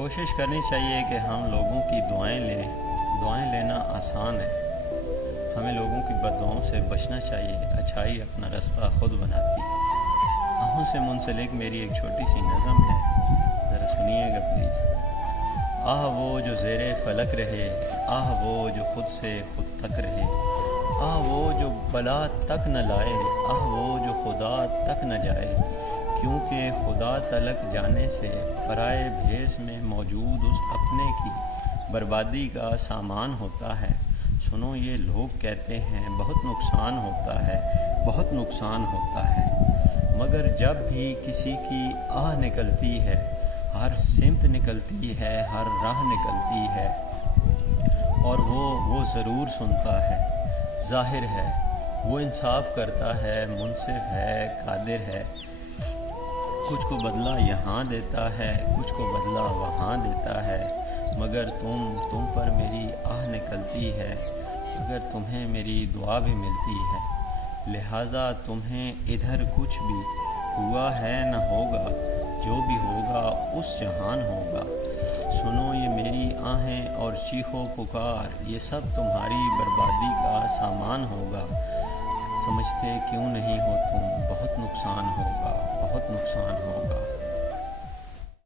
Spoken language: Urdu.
کوشش کرنی چاہیے کہ ہم لوگوں کی دعائیں لیں. دعائیں لینا آسان ہے. ہمیں لوگوں کی بددعاؤں سے بچنا چاہیے. اچھائی اپنا راستہ خود بناتی ہے. آہوں سے منسلک میری ایک چھوٹی سی نظم ہے، ذرا سنیے گا پلیز. آہ وہ جو زیر فلک رہے، آہ وہ جو خود سے خود تک رہے، آہ وہ جو بلا تک نہ لائے، آہ وہ جو خدا تک نہ جائے، کیونکہ خدا تلک جانے سے پرائے بھیس میں موجود اس اپنے کی بربادی کا سامان ہوتا ہے. سنو یہ لوگ کہتے ہیں بہت نقصان ہوتا ہے، بہت نقصان ہوتا ہے، مگر جب بھی کسی کی آہ نکلتی ہے، ہر سمت نکلتی ہے، ہر راہ نکلتی ہے، اور وہ ضرور سنتا ہے. ظاہر ہے وہ انصاف کرتا ہے، منصف ہے، قادر ہے. کچھ کو بدلہ یہاں دیتا ہے، کچھ کو بدلہ وہاں دیتا ہے، مگر تم پر میری آہ نکلتی ہے، مگر تمہیں میری دعا بھی ملتی ہے. لہٰذا تمہیں ادھر کچھ بھی ہوا ہے نہ ہوگا، جو بھی ہوگا اس جہان ہوگا. سنو یہ میری آہیں اور چیخ و پکار، یہ سب تمہاری بربادی کا سامان ہوگا. سمجھتے کیوں نہیں ہو تم، بہت نقصان ہوگا، بہت نقصان ہوگا.